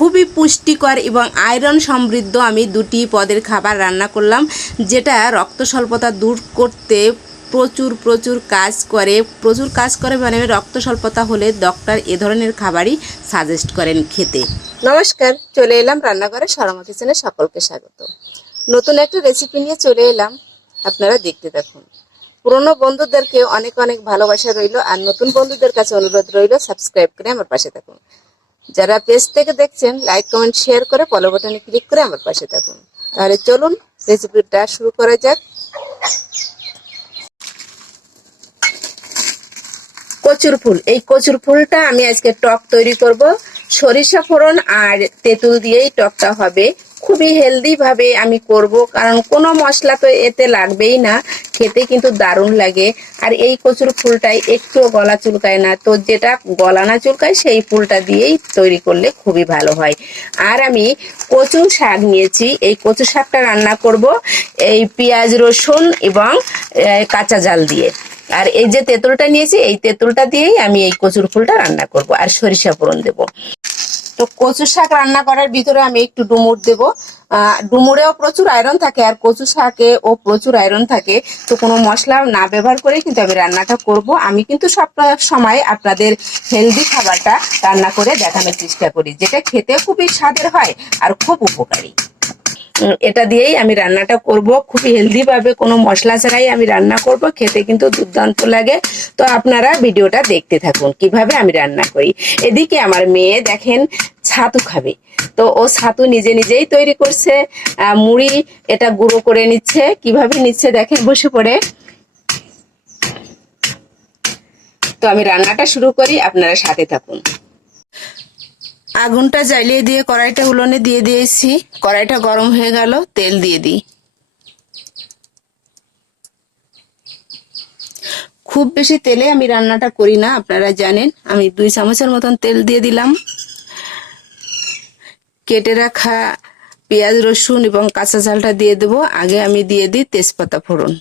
খুবই পুষ্টিকর এবং আয়রন সমৃদ্ধ আমি দুটি পদের খাবার রান্না করলাম, যেটা রক্ত স্বল্পতা দূর করতে প্রচুর প্রচুর কাজ করে। প্রচুর কাজ করে মানে রক্ত স্বল্পতা হলে ডক্টর এ ধরনের খাবারই সাজেস্ট করেন খেতে। নমস্কার, চলে এলাম রান্নাঘরে সরমা কিচেনে সকলকে স্বাগত। নতুন একটা রেসিপি নিয়ে চলে এলাম, আপনারা দেখতে দেখুন পুরনো বন্ধুদেরকে অনেক অনেক ভালোবাসা রইল, আর নতুন বন্ধুদের কাছে অনুরোধ রইল সাবস্ক্রাইব করে আমার পাশে থাকুন। যারা পেজ থেকে দেখছেন লাইক কমেন্ট শেয়ার করে ফলো বাটনে ক্লিক করে আমার পাশে থাকুন। তাহলে চলুন রেসিপিটা শুরু করা যাক। কচুর ফুল। এই কচুর ফুলটা আমি আজকে টক তৈরি করব। সরিষা ফোড়ন আর তেঁতুল দিয়েই টকটা হবে। খুবই হেলদি ভাবে আমি করব, কারণ কোনো মশলা তো এতে লাগবেই না, খেতে কিন্তু দারুণ লাগে। আর এই কচুর ফুলটাই একটু গলা চুলকায় না, তো যেটা গলা না চুলকায় সেই ফুলটা দিয়েই তৈরি করলে খুবই ভালো হয়। আর আমি কচু শাক নিয়েছি, এই কচু শাকটা রান্না করব, এই পেঁয়াজ, রসুন এবং কাঁচা জাল দিয়ে। আর এই যে তেঁতুলটা নিয়েছি, এই তেঁতুলটা দিয়েই আমি এই কচুর ফুলটা রান্না করব, আর সরিষা ফোড়ন দেব। তো কচু শাক রান্না করার ভিতরে আমি একটু ডুমুর দেব। ডুমুরেও প্রচুর আয়রন থাকে আর কচু শাকে ও প্রচুর আয়রন থাকে। তো কোনো মশলা না ব্যবহার করে কিন্তু আমি রান্নাটা করব। আমি কিন্তু সব সময় আপনাদের হেলদি খাবারটা রান্না করে দেখানোর চেষ্টা করি, যেটা খেতে খুবই স্বাদের হয় আর খুব উপকারী। এটা দিয়েই আমি রান্নাটা করব। খুবই হেলদি ভাবে কোনো মশলা ছাড়াই আমি রান্না করব। খেতে কিন্তু দুর্দান্ত লাগে। তো আপনারা ভিডিওটা দেখতে থাকুন, কীভাবে আমি রান্না করি। এদিকে আমার মেয়ে দেখেন ছাতু খাবে। তো ও ছাতু নিজে নিজেই তৈরি করছে। মুড়ি এটা গুঁড়ো করে নিচ্ছে। কীভাবে নিচ্ছে দেখেন বসে পড়ে। তো আমি রান্নাটা শুরু করি, আপনারা সাথে থাকুন। আগুনটা জ্বালিয়ে দিয়ে কড়াইটা উলনে দিয়ে দিয়েছি। কড়াইটা গরম হয়ে গেল, তেল দিয়ে দিই। খুব বেশি তেলে আমি রান্নাটা করি না, আপনারা জানেন। আমি দুই চামচের মতন তেল দিয়ে দিলাম। কেটে রাখা পেঁয়াজ, রসুন এবং কাঁচা ঝালটা দিয়ে দেবো। আগে আমি দিয়ে দিই তেজপাতা ফোড়ন।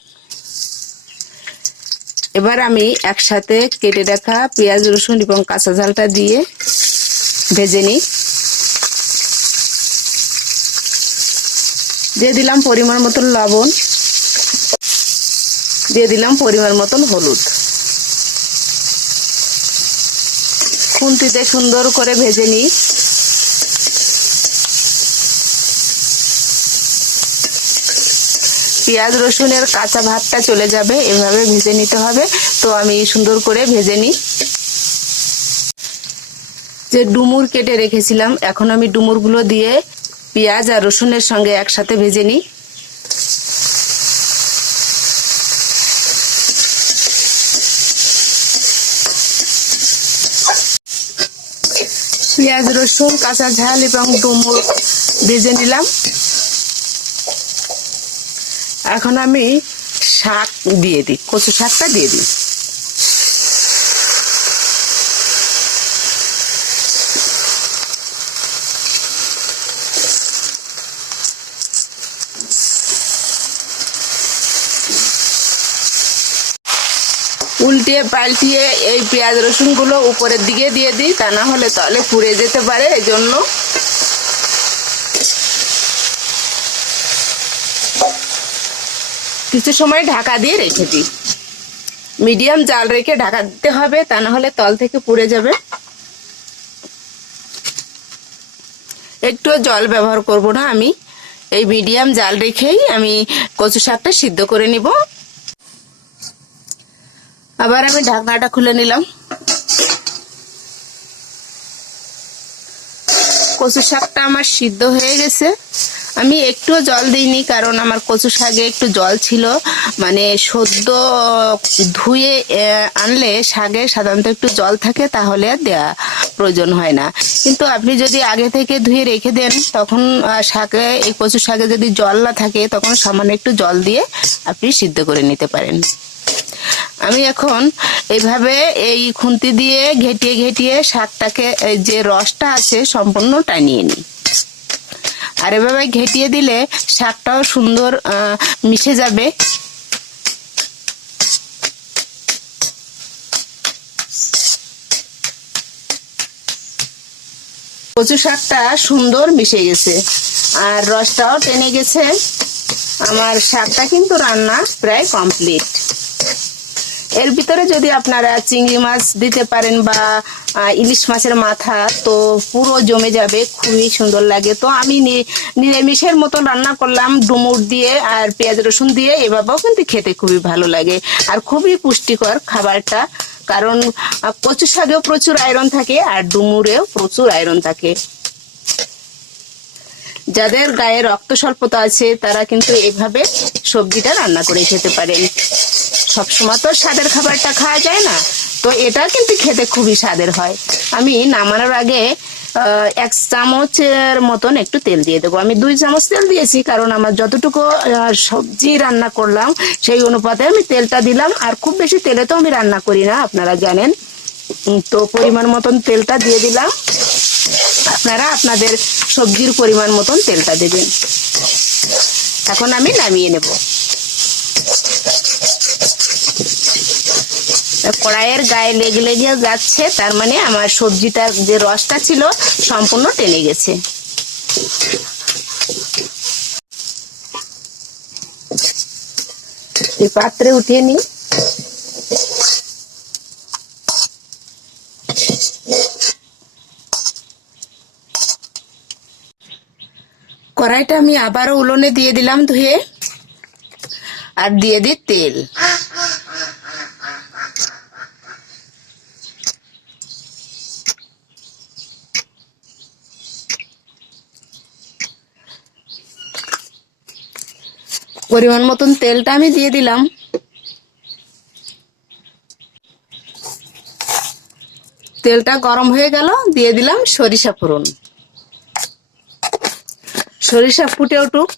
এবার আমি একসাথে কেটে রাখা পেঁয়াজ, রসুন এবং কাঁচা ঝালটা দিয়ে ভেজে নিই। দিয়ে দিলাম পরিমাণ মতন লবণ। দিয়ে দিলাম পরিমাণ মতন হলুদ। খুন্তিতে সুন্দর করে ভেজে নিই। পেঁয়াজ, রসুনের কাঁচা ভাতটা চলে যাবে, এভাবে ভেজে নিতে হবে। তো আমি সুন্দর করে ভেজে নিই। যে ডুমুর কেটে রেখেছিলাম, এখন আমি ডুমুরগুলো দিয়ে পেঁয়াজ আর রসুনের সঙ্গে একসাথে ভেজে নিই। পেঁয়াজ, রসুন, কাঁচা ঝাল এবং ডুমুর ভেজে নিলাম। এখন আমি শাক দিয়ে দিই, কচু শাকটা দিয়ে দিই। উল্টিয়ে পাল্টিয়ে এই পেঁয়াজ রসুনগুলো উপরের দিকে দিয়ে দিই, তা না হলে তলে পুড়ে যেতে পারে এই জন্য কিছু সময় ঢাকা দিয়ে রেখে দিই। মিডিয়াম জাল রেখে ঢাকা দিতে হবে, তা না হলে তল থেকে পুড়ে যাবে। একটু জল ব্যবহার করব না আমি। এই মিডিয়াম জাল রেখেই আমি কচু শাকটা সিদ্ধ করে নিব। আবার আমি ঢাকনাটা খুলে নিলাম। কচু শাকটা আমার সিদ্ধ হয়ে গেছে। আমি একটুও জল দিইনি, কারণ আমার কচু শাকে একটু জল ছিল। মানে সদ্য ধুয়ে আনলে শাকে সাধারণত একটু জল থাকে, তাহলে আর দেওয়া প্রয়োজন হয় না। কিন্তু আপনি যদি আগে থেকে ধুয়ে রেখে দেন, তখন শাকে, এই কচু শাকে যদি জল না থাকে, তখন সামান্য একটু জল দিয়ে আপনি সিদ্ধ করে নিতে পারেন। আমি এখন এইভাবে এই খুন্তি দিয়ে ঘেটিয়ে ঘেটিয়ে শাকটাকে যে রসটা আছে সম্পূর্ণ টানিয়ে নিই। আর এভাবে ঘেটিয়ে দিলে শাকটাও সুন্দর মিশে যাবে। কচু শাকটা সুন্দর মিশে গেছে, আর রসটাও টেনে গেছে। আমার শাকটা কিন্তু রান্না প্রায় কমপ্লিট। এর ভিতরে যদি আপনারা চিংড়ি মাছ দিতে পারেন বা ইলিশ মাছের মাথা, তো পুরো জমে যাবে, খুবই সুন্দর লাগে। তো আমি নিরামিষের মতন রান্না করলাম, ডুমুর দিয়ে আর পেঁয়াজ রসুন দিয়ে, এভাবেও কিন্তু খেতে খুবই ভালো লাগে। আর খুবই পুষ্টিকর খাবারটা, কারণ কচু শাকেও প্রচুর আয়রন থাকে, আর ডুমুরেও প্রচুর আয়রন থাকে। যাদের গায়ে রক্ত স্বল্পতা আছে, তারা কিন্তু এভাবে সবজিটা রান্না করে খেতে পারেন। সবসময় তো স্বাদের খাবারটা খাওয়া যায় না। তো এটা কিন্তু খেতে খুবই স্বাদের হয়। আমি নামানোর আগে এক চামচের মতন একটু তেল দিয়ে দেবো। আমি দুই চামচ তেল দিয়েছি, কারণ আমার যতটুকু সবজি রান্না করলাম, সেই অনুপাতে আমি তেলটা দিলাম। আর খুব বেশি তেলে তো আমি রান্না করি না, আপনারা জানেন। তো পরিমাণ মতন তেলটা দিয়ে দিলাম। আপনারা আপনাদের সবজির পরিমাণ মতন তেলটা দেবেন। এখন আমি নামিয়ে নেব। কড়াইয়ের গায়ে লেগে লেগে যাচ্ছে, তার মানে আমার সবজিটার যে রসটা ছিল সম্পূর্ণ টেনে গেছে। পাত্রে উঠিয়ে নিই। কড়াইটা আমি আবারও উলনে দিয়ে দিলাম ধুয়ে, আর দিয়ে দিই তেল। পরিমাণ মতন তেলটা আমি দিয়ে দিলাম। তেলটা গরম হয়ে গেল, দিয়ে দিলাম সরিষা ফোড়ন। সরিষা ফুটে উঠুক।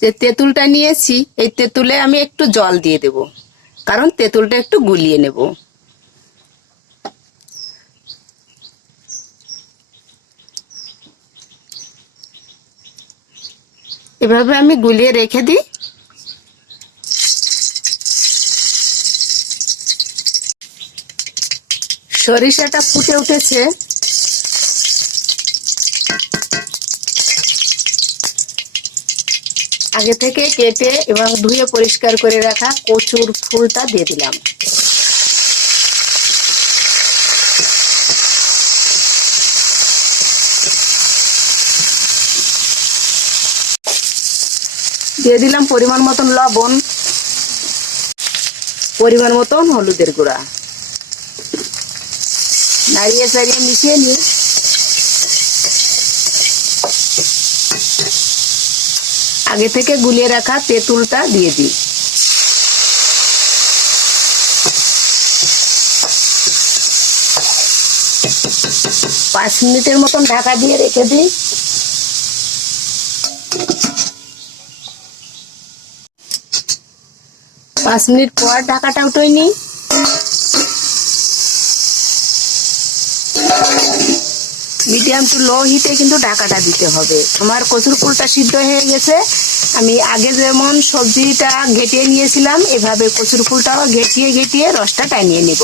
যে তেঁতুলটা নিয়েছি, এই তেঁতুলে আমি একটু জল দিয়ে দেব, কারণ তেঁতুলটা একটু গুলিয়ে নেব। এভাবে আমি গুলিয়ে রেখে দিই। সরিষাটা ফুটে উঠেছে। আগে থেকে কেটে এবং ধুয়ে পরিষ্কার করে রাখা কচুর ফুলটা দিয়ে দিলাম। দিয়ে দিলাম পরিমাণ মতন লবণ, পরিমাণ মতন হলুদের গুঁড়া। নাড়িয়ে চাড়িয়ে মিশিয়ে নিই। আগে থেকে গুলিয়ে রাখা তেঁতুলটা দিয়ে দিই। পাঁচ মিনিটের মতন ঢাকা দিয়ে রেখে দিই। পাঁচ মিনিট পর ঢাকাটা উঠোই নিই মিডিয়াম টু লো হিটে কিন্তু ঢাকাটা দিতে হবে। আমার কচুর ফুলটা সিদ্ধ হয়ে গেছে। আমি আগে যেমন সবজিটা ঘেটিয়ে নিয়েছিলাম, এভাবে কচুর ফুলটাও ঘেটিয়ে ঘেটিয়ে রসটা টানিয়ে নেব।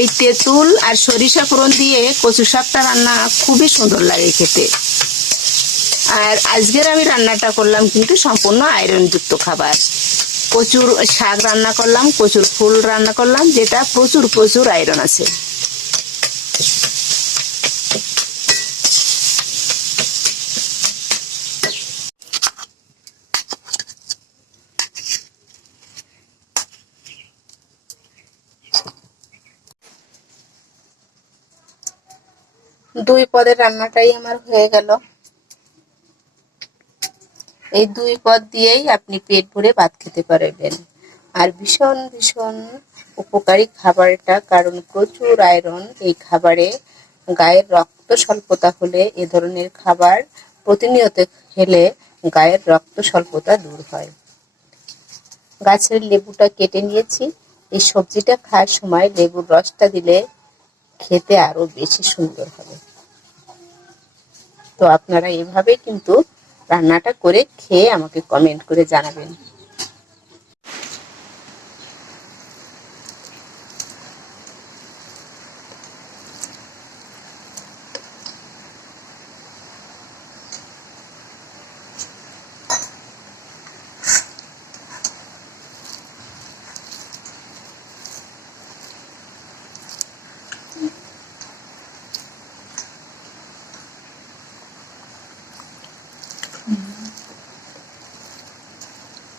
এই তেঁতুল আর সরিষা ফোড়ন দিয়ে কচু শাকটা রান্না খুবই সুন্দর লাগে খেতে। আর আজকের আমি রান্নাটা করলাম কিন্তু সম্পূর্ণ আয়রনযুক্ত খাবার। প্রচুর শাক রান্না করলাম প্রচুর ফুল রান্না করলাম, যেটা প্রচুর প্রচুর আয়রন আছে। দুই পদের রান্নাটাই আমার হয়ে গেল। এই দুই পদ দিয়েই আপনি পেট ভরে ভাত খেতে পারবেন। আর ভীষণ ভীষণ উপকারী খাবারটা, কারণ প্রচুর আয়রন এই খাবারে। গায়ের রক্ত স্বল্পতা হলে এ ধরনের খাবার প্রতিনিয়ত খেলে গায়ের রক্ত স্বল্পতা দূর হয়। গাছের লেবুটা কেটে নিয়েছি। এই সবজিটা খাওয়ার সময় লেবুর রসটা দিলে খেতে আরও বেশি সুন্দর হবে। তো আপনারা এভাবে কিন্তু রান্নাটা করে খেয়ে আমাকে কমেন্ট করে জানাবেন।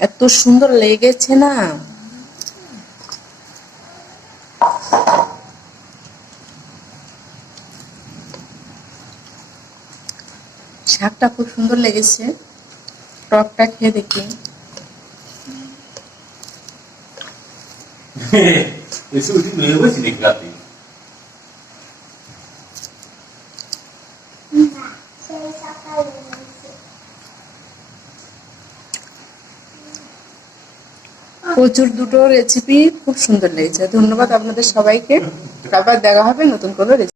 এত সুন্দর লেগেছে না। শাকটা খুব সুন্দর লেগেছে। টকটা খেয়ে দেখি। Esse প্রচুর দুটো রেসিপি খুব সুন্দর লেগেছে। ধন্যবাদ আপনাদের সবাইকে। আবার দেখা হবে নতুন কোনো রেসিপি